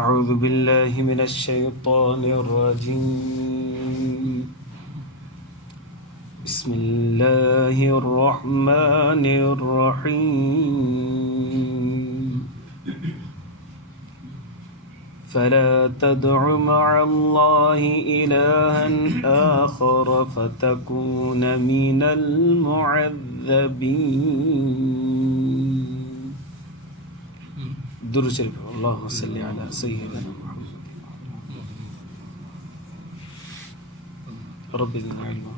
أعوذ بالله من الشيطان الرجيم بسم الله الرحمن الرحيم فلا تدع مع الله إلها آخر فتكون من المعذبين درود شريف اللهم صل على سيدنا محمد رب زدنا علما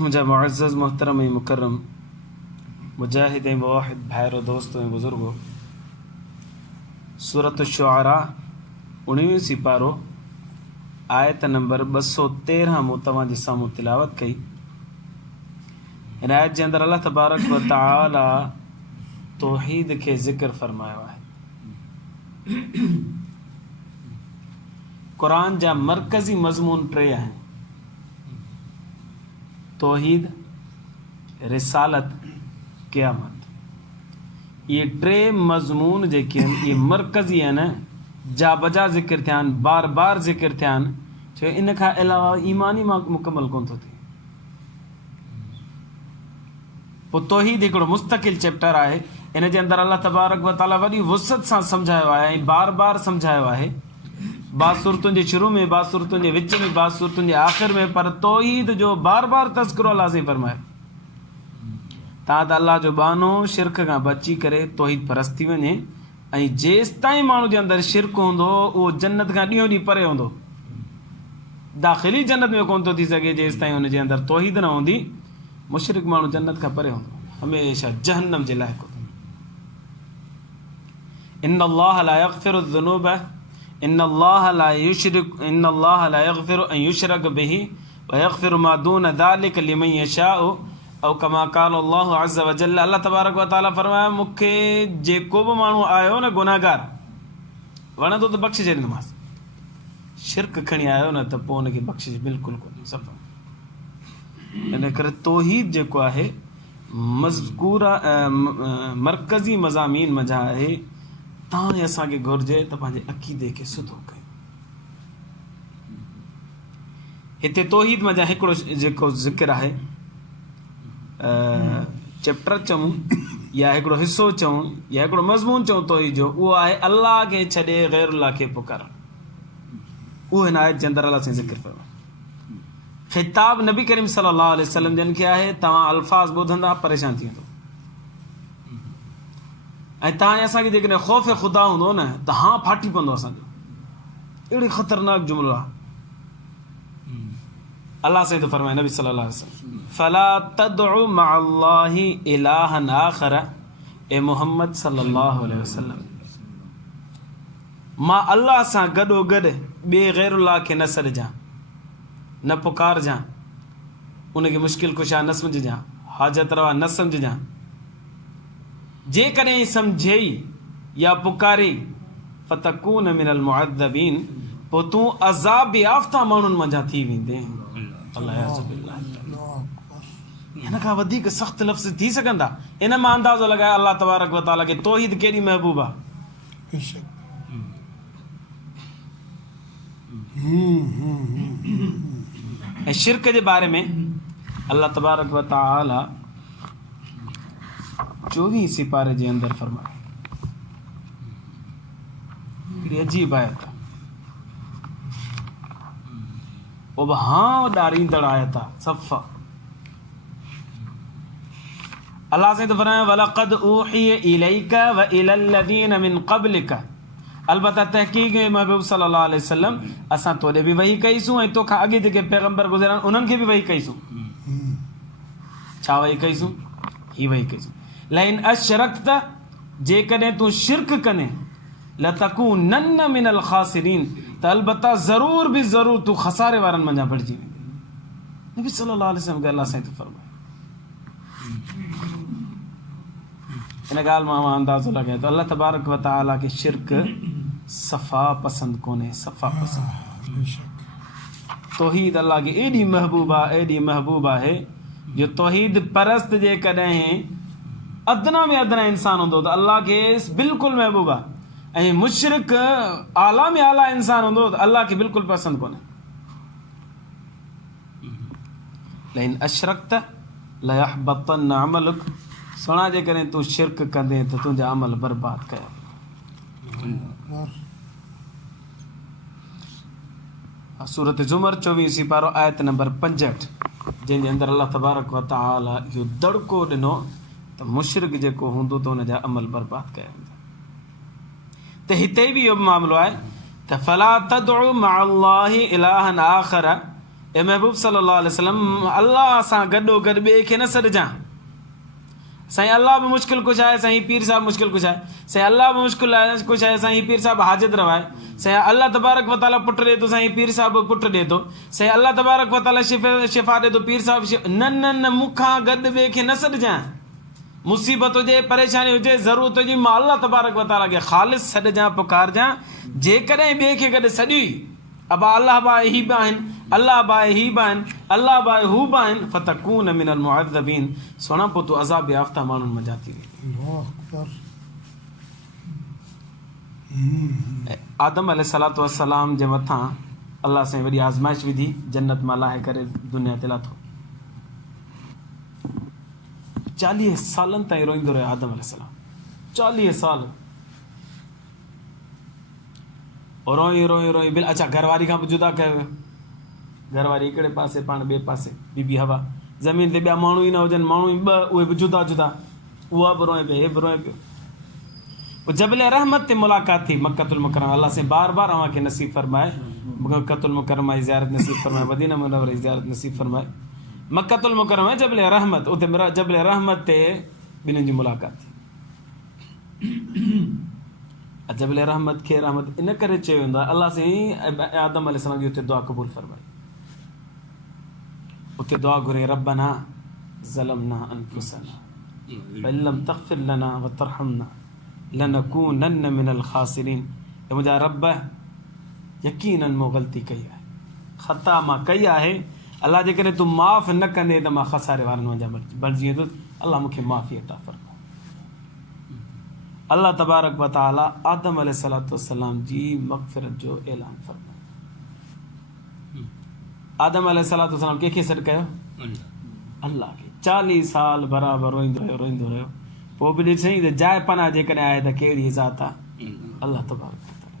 मुझे मुअज़्ज़ज़ मोहतरम मुकर्रम मुजाहिद मुवाहिद भाइरों दोस्तों बुजुर्गों सूरत शुआरा 19 सिपारो आयत नंबर 213 मूं तव्हांजे साम्हूं तिलावत कई। हिन आयत जे अंदरि अल्लाह तबारक व तआला तौहीद खे ज़िक्र फरमायो आहे। क़ुरान जा मरकज़ी मज़मून टे आहिनि: तौहीद, रिसालत, क़यामत। ये टे मज़मून जेके आहिनि इहे मरकज़ी आहिनि, जा बजा ज़िक्र थिया आहिनि, बार बार ज़िक्र थिया आहिनि। छो इन खां अलावा ईमान ई मुकमल कोन थो थिए। पोइ तौहीद हिकिड़ो मुस्तक़िल चैप्टर आहे। इन जे अंदरि अल्लाह तबारक व तआला वॾी वुसअत सां सम्झायो आहे ऐं बार बार सम्झायो आहे। बाद सूरतुनि जे शुरू में, बाद सूरतुनि जे विच में, बाद सूरतुनि जे आख़िर में, पर तौहीद जो बार बार तज़किरो अल्लाह से फरमाए। तव्हां त अल्लाह जो बानो शिरक खां बची करे तौहीद परस्त थी वञे ऐं जेसि ताईं माण्हू जे अंदरि शिरक हूंदो उहो जन्नत खां ॾींहों ॾींहुं परे हूंदो। दाख़िली जन्नत में कोन थो थी सघे जेसि ताईं हुनजे अंदरि तौहीद न हूंदी। मुशरिक माण्हू जन्नत खां परे हूंदो, हमेशह जहन्नम जे लाइक़ु हूंदो। इन्नल्लाह ला यग़फिरु ज़ुनूब इन्नल्लाह ला यग़फिरु अन युशरक बिही व यग़फिरु मा दून ज़ालिका लिमन यशाउ औ कमा क़ाल अल्लाहु अज़्ज़ व जल्ल। अल्लाह तबारक व तआला फरमाया, मूंखे जेको बि माण्हू आयो न गुनाहगार वणंदो त बख़्शे छॾींदोमांसि, शिरक खणी आयो न त पोइ हुनखे बख़्शिश बिल्कुलु कोन्हे सफ़ा। इन करे तौहीद जेको आहे मज़कूरा मरकज़ी मज़ामीन मंझां आहे। तव्हां असांखे घुरिजे त पंहिंजे अक़ीदे खे सुधो कयूं। हिते तौहीद मंझां हिकिड़ो जेको ज़िक्र आहे, चैप्टर चऊं या हिकिड़ो हिसो चऊं या हिकिड़ो मज़मून चऊं तौहीद जो, उहो आहे अल्लाह खे छॾे ग़ैरुल्लाह खे पुकारणु। उहो हिन आयत जे अंदरि अल्लाह सां ज़िक्र कयो। ख़िताब नबी करीम सल्लल्लाहु अलैहि वसल्लम जन खे आहे। तव्हां अल्फाज़ ॿुधंदा परेशान थी वेंदो ऐं तव्हां असांखे जेकॾहिं ख़ौफ़ ख़ुदा हूंदो न त हा फाटी पवंदो असांजो। अहिड़ी ख़तरनाक जुमिलो आहे। अल्लाह साईं थो फरमाए नबी सल्लल्लाहु अलैहि वसल्लम, फला तदउ मअल्लाहि इलाहन आखर। ए मोहम्मद सल्लल्लाहु अलैहि वसल्लम, मां अल्लाह सां गॾो गॾु ॿिए ग़ैरुल्लाह खे न सॾिजां, न पुकारजां, उनखे मुश्किल कुशा न सम्झजां, हाजत रवा न सम्झजां। जेकॾहिं सम्झई या पुकारी फतकून मिनल मुअद्दबीन, पोइ तूं अज़ाब याफ़्ता माण्हुनि मंझां थी वेंदे। हिन खां वधीक सख़्त लफ़्ज़ थी सघंदा? इन मां अंदाज़ो लॻाए अल्लाह तबारक व तआला खे तौहीद केॾी महबूब आहे। ऐं शिरक जे बारे में अल्लाह तबारक व तआला 24 सिपारे जे अंदरि फरमाए। हिकिड़ी अजीब आयत आहे, उबहां ॾारींदड़ आयत आहे सफ़ा। अल्लाह से तो फरमाया, वलक़द ऊहिय इलैका व इलल लज़ीन मिन क़ब्लिका। अलबत्ता तहक़ीक़ महबूब सल्लल्लाहु अलैहि वसल्लम असां तोॾे बि वही कईसूं ऐं तोखां अॻे जेके पैगम्बर गुज़रिया आहिनि उन्हनि खे बि वही कईसूं। छा वही कईसूं? ही वही कईसूं, लइन अशरकत, जेकॾहिं तूं शिरक कने, लतकूनन्न मिनल ख़ासिरीन, त अलबत्ता ज़रूर बि ज़रूर तूं खसारे वारनि मंझां बणिजी वेंदे। नबी सल्लल्लाहु अलैहि वसल्लम खे अल्लाह साईं थो फरमाए। इन ॻाल्हि मां अंदाज़ो लॻाए तो अल्लाह तबारक व तआला खे शिरक सफ़ा पसंद कोन्हे, सफ़ा पसंद। तौहीद अल्लाह खे एॾी महबूब आहे, एॾी महबूब आहे जो तौहीद परस्त जे कॾहिं अदना में अदना इंसान हूंदो त अल्लाह खे बिल्कुलु महबूब आहे, ऐं मुशरिक आला में आला इंसान हूंदो त अल्लाह खे बिल्कुलु पसंदि कोन्हे। लइन अशरकत लयहबतन अमलुक, सोना जे करे तूं शिरक कंदे त तुंहिंजा अमल बर्बाद कया। सूरत ज़ुमर 24 पारो आयत नंबर 65, जंहिंजे अंदरि अल्लाह तबारक व तआला इहो दड़को ॾिनो त मुशरिक जेको हूंदो त हुनजा अमल बर्बाद कया वेंदा। त हिते बि इहो मामिलो आहे त फला तदउ मअ अल्लाहि इलाहन आखर, ए महबूब सल्लल्लाहु अलैहि वसल्लम अल्लाह सां गॾो गॾु ॿिए खे न सॾिजां। साईं अल्लाह बि मुश्किल कुझु आहे, साईं पीर साहिब मुश्किल कुझु आहे, साईं अल्लाह बि मुश्किल आहे कुझु आहे, साईं पीर साहिब हाजत रवाए, साईं अल्लाह तबारक व तआला पुटु ॾिए थो, साईं पीर साहिब पुटु ॾिए थो, साईं अल्लाह तबारक व तआला शिफ़ा ॾिए थो, पीर साहिब न न न मूंखां गॾु ॿिए खे न सॾिजां। मुसीबत हुजे, परेशानी हुजे, ज़रूरत हुजे, मां अल्लाह तबारक व तआला खे ख़ालिस सॾिजां, पुकारजां। जेकॾहिं ॿिए खे गॾु सॾी अबा अल्लाह बाए ही बि आहिनि, अल्लाह बाए ही बि आहिनि, अल्लाह बाए हू बि आहिनि, फतकून मिनल मुअज़्ज़बीन, सोना पोइ तूं अज़ाब याफ़्ता माण्हुनि में जाती वेंदी। आदम अलैहिस्सलातु वस्सलाम जे मथां अल्लाह साईं वॾी आज़माइश विधी, जन्नत मां लाहे करे दुनिया ते लाथो। 40 सालनि ताईं रोईंदो रहियो आदम अलैहिस्सलाम, 40 साल रोई रोई रोई बिल। अच्छा, घरवारी खां बि जुदा कयो वियो, घरवारी हिकिड़े पासे, पाण ॿिए पासे, बीबी हवा, ज़मीन ते ॿिया माण्हू ई न हुजनि, माण्हू ई ॿ, उहे बि जुदा जुदा, उहा बि रोए पियो, हे बि रोए पियो। पोइ जबल रहमत ते मुलाक़ात थी मक्कतुल मुकरमा, अल्लाह से बार बार अव्हांखे नसीब फरमाए मक्कतुल मुकरमा जी ज़ियारत नसीब फरमाए, मदीना मुनव्वरा जी ज़ियारत नसीब फरमाए। मक्कतुल मुकरमा जबल रहमत, उते जबल रहमत ते ॿिन्हिनि जी मुलाक़ात थी। जबल रहमत खे रहमत इन करे चयो वेंदो आहे, अल्लाह साईं आदम अलैहिस्सलाम जी उते दुआ क़बूल फरमाई, उते दुआ घुरे, रब्बना ज़लमना अनफुसना वल्लम तग़फिर लना व तरहमना लनकूनन्न मिनल ख़ासिरीन। मुंहिंजा रब, यकीनन मूं ग़लती कई आहे, ख़ता मां कई आहे, अल्लाह जेकॾहिं तूं माफ़ न कंदे त मां खसारे वारनि वञा बणिजी वेंदुसि, अल्लाह मूंखे माफ़ी अता फरमाए। अल्लाह तबारक व तआला आदम अलैहिस्सलातु वस्सलाम जी मग़फ़िरत जो ऐलान फरमायो। आदम अलैहिस्सलातु वस्सलाम कंहिंखे सॾु कयो? अल्लाह खे। 40 साल बराबरि रोईंदो रहियो, पोइ बि ॾिसई त जाइ पनाह जेकॾहिं आहे त कहिड़ी ज़ात आहे? अल्लाह तबारक व तआला।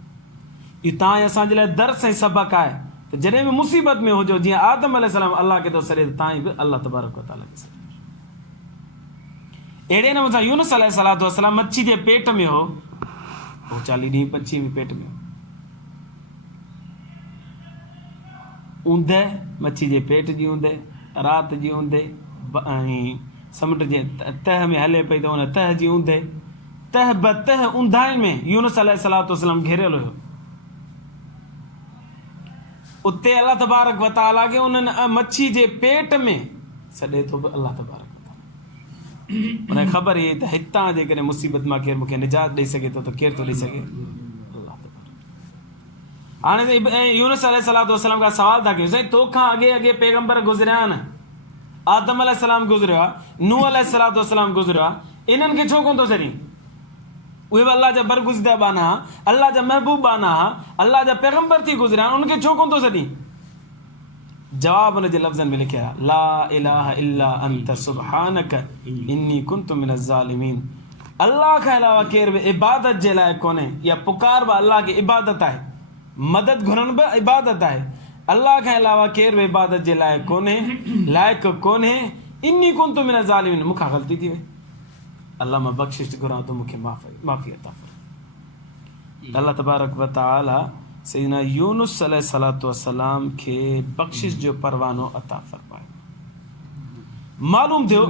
इहो तव्हां असांजे लाइ दर्स ऐं सबक़ आहे त जॾहिं बि मुसीबत में हुजो, जीअं आदम अलैहिस्सलाम अल्लाह खे थो सॾे, त तव्हां बि अल्लाह तबारक व तआला खे सॾो। अहिड़े नमूने सां यूनुस अलैहिस्सलातु वस्सलाम मच्छी जे पेट में हो, पोइ 40 ॾींहं मच्छी में पेट में हो, ऊंदहि मच्छी जे पेट जी ऊंदहि, राति जी ऊंदहि, ऐं समुंड जे तह में हले पई त हुन तह जी ऊंदहि, तह ब तह ऊंधाइनि में यूनुस अलैहिस्सलातु वस्सलाम घेरियल हुयो। उते अल्लाह तबारक व तआला खे उन्हनि मच्छी जे पेट में सॾे थो बि अल्लाह तबारक व तआला। उनखे ख़बर हुई त हितां जेकॾहिं मुसीबत मां केरु मूंखे निजात ॾेई सघे थो त केरु थो ॾेई सघे? अल्लाह तबारक। हाणे यूनुस अलैहिस्सलातु वस्सलाम खां सवाल था कयूं, साईं तोखां अॻे अॻे पैगंबर गुज़रिया आहिनि, आदम अलैहिस्सलाम गुज़रियो आहे, नूह अलैहिस्सलातु वस्सलाम गुज़रियो आहे, इन्हनि खे छो कोन थो सॾी? उहे बि अल्लाह जा बरगुज़िदा बाना, अल्लाह जा महबूब बाना, अल्लाह जा पैगंबर थी गुज़रिया आहिनि, उनखे छो कोन थो सॾी? जवाब उन जे लफ़्ज़नि में लिखिया, ला इलाहा इल्ला अंत सुब्हानक इन्नी कुन्तु मिनज़ ज़ालिमीन। अल्लाह खां अलावा केर बि इबादत जे लाइ कोन्हे, या पुकार बि अल्लाह खे इबादत आहे, मदद घुरनि बि इबादत आहे, अल्लाह खां अलावा केर बि इबादत जे लाइ कोन्हे, लाइक़ु कोन्हे। इन्नी कुन्तु मिनज़ ज़ालिमीन, मूंखां ग़लती थी वई, अल्लाह मां बख़्शिश घुरां थो, मूंखे माफ़ी अता फरमाए। अल्लाह तबारक व तआला सैयदना यूनुस अलैहिस्सलातु वस्सलाम खे बख़्शिश जो परवानो अता फरमायो। मालूम थियो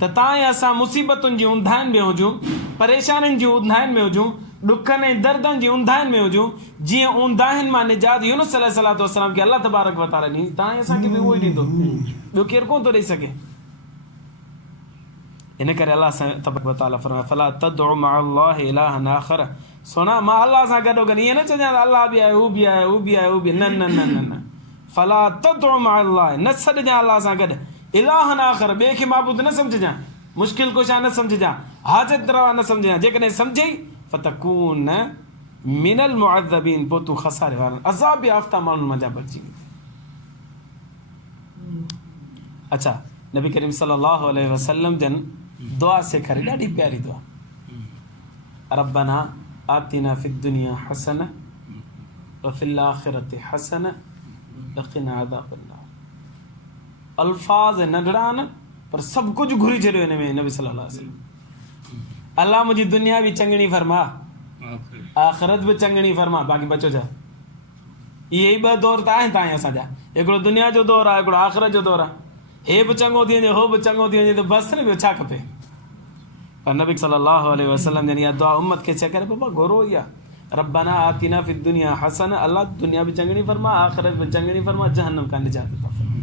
त तव्हां असां मुसीबतुनि जी ऊंधाइनि में हुजूं, परेशानियुनि जी ऊंधाइनि में हुजूं, ॾुखनि ऐं दर्दनि जी ऊंधाइनि में हुजूं, जीअं ऊंधाइनि मां निजात यूनुस अलैहिस्सलातु वस्सलाम खे अल्लाह तबारक व तआला ॾिनी, तव्हां असांखे बि उहो ई ॾींदो, ॿियो केरु कोन थो ॾेई सघे। इन करे अल्लाह तबारक व तआला फरमाए, फला तदउ मअ अल्लाहि इलाहन आखर। सोना मां अल्लाह सां गॾो गॾु ईअं न चवंदा अल्लाह बि आहे, हू बि आहे, हू बि आहे, हू बि, न न न न न, फला तदउ मअ अल्लाह, न सॾिजां अल्लाह सां गॾु इलाहन आखर ॿिए खे माबूद न सम्झजां, मुश्किल कुशा न सम्झजां, हाजत रवा न सम्झजां। जेकॾहिं सम्झई फतकून मिनल मुअज़्ज़बीन, पोइ तूं खसारे वारनि अज़ाब याफ़्ता माण्हुनि मंझां बचिजी वेंदे। अच्छा, नबी करीम सल्लल्लाहु अलैहि वसल्लम जन दुआ सेखारी, ॾाढी प्यारी दुआ, रब्बना आतिना फिद दुनिया हसना व फिल आखिरति हसना व क़िना अज़ाबन्नार। अल्फाज़ नंढड़ा आहिनि पर सभु कुझु घुरी छॾियो हिन में नबी सल्लल्लाहु अलैहि वसल्लम। अल्लाह मुंहिंजी दुनिया बि चङणी फरमा, आख़िरत बि चङणी फरमा, बाक़ी बचो छा? इहे ई ॿ दौर त आहिनि तव्हां असांजा, हिकिड़ो दुनिया जो दौरु आहे, हिकिड़ो आख़िरत जो दौरु आहे। हे बि चङो थी वञे, हो बि चङो थी वञे त बसि न, ॿियो छा खपे? पर नबी सल्लल्लाहु अलैहि वसल्लम जन इहा दुआ उम्मत खे चए करे बाबा घुरो ई आहे, रब्बना आतिना फिद दुनिया हसन, अल्लाह दुनिया बि चङणी फरमा, आख़िरत बि चङणी फरमा, जहन्नम का निजात अता फरमा।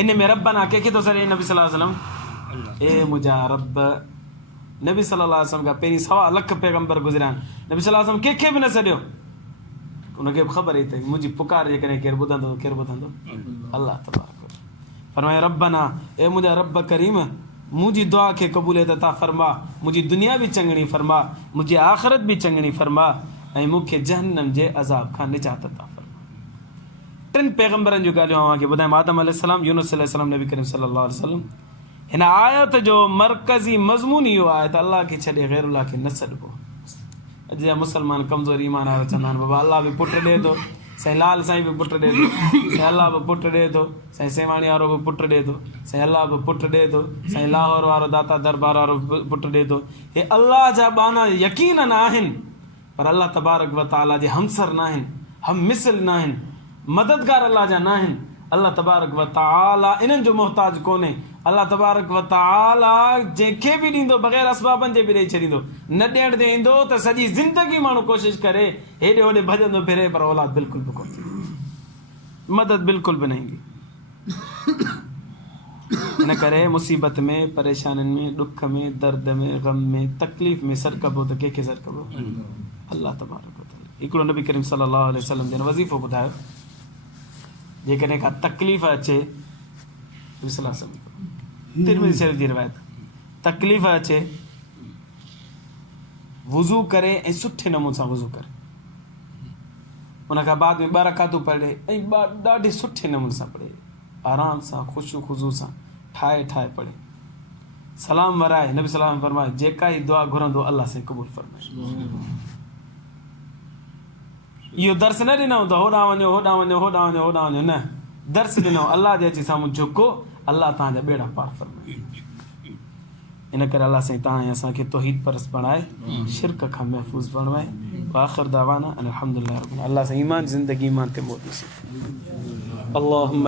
इन में रब्बना कंहिंखे थो सॾे नबी सल्लल्लाहु अलैहि वसल्लम? ए मुंहिंजा रब। नबी सल्लल्लाहु अलैहि वसल्लम खां पहिरीं 1.25 लख पैगंबर गुज़रिया आहिनि, नबी सल्लल्लाहु अलैहि वसल्लम कंहिंखे बि न सॾियो। उनखे बि ख़बर ई अथई मुंहिंजी पुकार जेकॾहिं केरु ॿुधंदो, केरु ॿुधंदो? अल्लाह तबारक व तआला। फरमाए रब्बना, ए मुंहिंजा रब करीम, मुंहिंजी दुआ खे क़बूलियत अता फरमा, मुंहिंजी दुनिया बि चङणी फरमा, मुंहिंजी आख़िरत बि चङणी फरमा, ऐं मूंखे जहन्नम जे अज़ाब खां निजात अता फरमा। 3 पैगंबरनि जूं ॻाल्हियूं अव्हांखे ॿुधायूं, आदम अलैहिस्सलाम, यूनुस अलैहिस्सलाम, नबी करीम सल्लल्लाहु अलैहि वसल्लम। हिन आयत जो मरकज़ी मज़मून इहो आहे त अल्लाह खे छॾे ग़ैरुल्लाह खे न सॾिबो। अॼु जा मुस्लमान कमज़ोर ईमान वारा चवंदा आहिनि बाबा अल्लाह बि पुटु ॾिए थो, साईं लाल साईं बि पुटु ॾिए थो, साईं अल्लाह बि पुटु ॾिए थो, साईं सेवाणी वारो बि पुटु ॾिए थो, साईं अल्लाह बि पुटु ॾिए थो, साईं लाहौर वारो दाता दरबार वारो पुटु ॾिए थो। हे अल्लाह जा बाना यकीनन आहिनि, पर अल्लाह तबारक व तआला जे हमसर न आहिनि, हम मिसल न आहिनि, मददगार अल्लाह जा न आहिनि। अल्लाह तबारक व तआला इन्हनि जो मोहताज कोन्हे। अल्लाह तबारक व तआला जंहिंखे बि ॾींदो बग़ैर असबाबनि जे बि ॾेई छॾींदो। न ॾियण ते ईंदो त सॼी ज़िंदगी माण्हू कोशिशि करे हेॾे होॾे भॼंदो फिरे, पर औलाद बिल्कुलु बि कोन थींदी, मदद बिल्कुलु बि न ईंदी। हिन करे मुसीबत में, परेशानियुनि में, ॾुख में, दर्द में, ग़म में, तकलीफ़ में सर कबो त कंहिंखे सर कबो? अल्लाह तबारक व तआला। हिकिड़ो नबी करीम सल्लल्लाहु अलैहि वसल्लम जन वज़ीफ़ो ॿुधायो, जेकॾहिं का तकलीफ़ अचे, तिरमिज़ी शरीफ़ जी रिवायत, तकलीफ़ अचे, वुज़ू करे ऐं सुठे नमूने सां वुज़ू करे, उनखां बाद में 2 रकातूं पढ़े ऐं ॾाढे सुठे नमूने सां पढ़े, आराम सां, ख़ुशू ख़ुज़ू सां, ठाहे पढ़े, सलाम वराए, नबी सलाम फरमाए जेका ई दुआ घुरंदो अल्लाह सां क़बूल फरमाए। इहो दर्स न ॾिनो त होॾां वञो, होॾां वञो, होॾां वञो, होॾां वञो, न, दर्स ॾिनो अल्लाह जे अची साम्हूं झुको, अल्लाह तव्हांजा ॿेड़ा पार फरमाए। इन करे अल्लाह साईं तव्हां ऐं असांखे तौहीद परस्त बणाए, शिरक खां महफ़ूज़ बणाए। आख़िर दावाना अल्हम्दुलिल्लाह रब्बिल आलमीन। अल्लाह साईं ईमान ज़िंदगी ईमान ते मौत नसीब। अल्लाहुम्मा